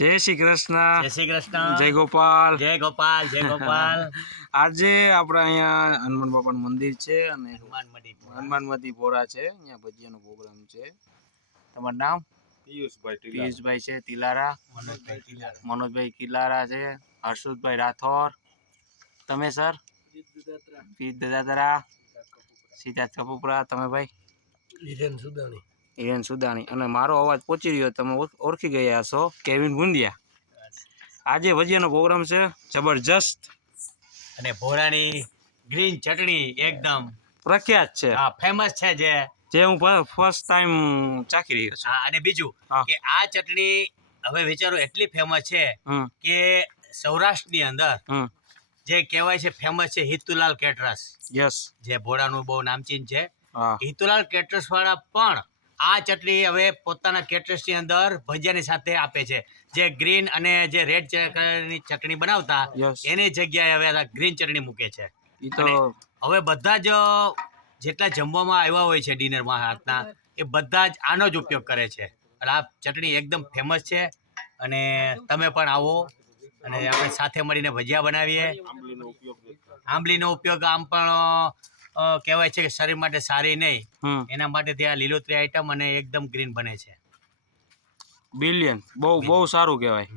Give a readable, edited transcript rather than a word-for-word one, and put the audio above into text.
જય શ્રી કૃષ્ણ. જય શ્રી કૃષ્ણ. જય ગોપાલ. જય ગોપાલ. જય ગોપાલ. આજે આપણે અહીંયા હનુમાન બાપાનું મંદિર છે અને હનુમાન મદીપોરા છે. અહીંયા ભજીયાનો પ્રોગ્રામ છે. તમારું નામ? પિયુષભાઈ છે. તિલારા. મનોજભાઈ કિલારા છે. હર્ષુદભાઈ રાઠોર. તમે સર? પીત દદાતરા. સિદ્ધાર્થ કપૂપરા. તમે ભાઈ? હિરેન સુદાણી. અને મારો અવાજ પહોંચી રહ્યો, તમે ઓળખી ગયા હશો, કેવિન ગુંદિયા. આજે ભજીયાનો પ્રોગ્રામ છે જબરજસ્ત અને ભોળાની ગ્રીન ચટણી એકદમ પ્રખ્યાત છે. હા, ફેમસ છે જે હું ફર્સ્ટ ટાઈમ ચાખી રહ્યો છું. હા, અને બીજું કે આ ચટણી હવે વિચારો એટલી ફેમસ છે કે સૌરાષ્ટ્રની અંદર જે કહેવાય છે ફેમસ છે હિતુલાલ કેટરસ. યસ, જે ભોળાનું બહુ નામચીન છે. હા, હિતુલાલ કેટરસ વાળા પણ આ ચટણી હવે પોતાના કેટરસ ની અંદર ભજીયાની સાથે આપે છે. જે ગ્રીન અને જે રેડ કલરની ચટણી બનાવતા એની જગ્યાએ હવે ગ્રીન ચટણી મૂકે છે. હવે બધા જ જેટલા જમવામાં આવ્યા હોય છે ડિનરમાં રાતના, એ બધા જ આનો જ ઉપયોગ કરે છે. એટલે આ ચટણી એકદમ ફેમસ છે. અને તમે પણ આવો અને આપણે સાથે મળીને ભજીયા બનાવીએ. આંબલીનો ઉપયોગ આમ પણ કહેવાય છે કે શરીર માટે સારી નહીં, એના માટે ત્યાં લીલોતરી આઈટમ અને એકદમ ગ્રીન બને છે. બિલિયન બહુ સારું કહેવાય.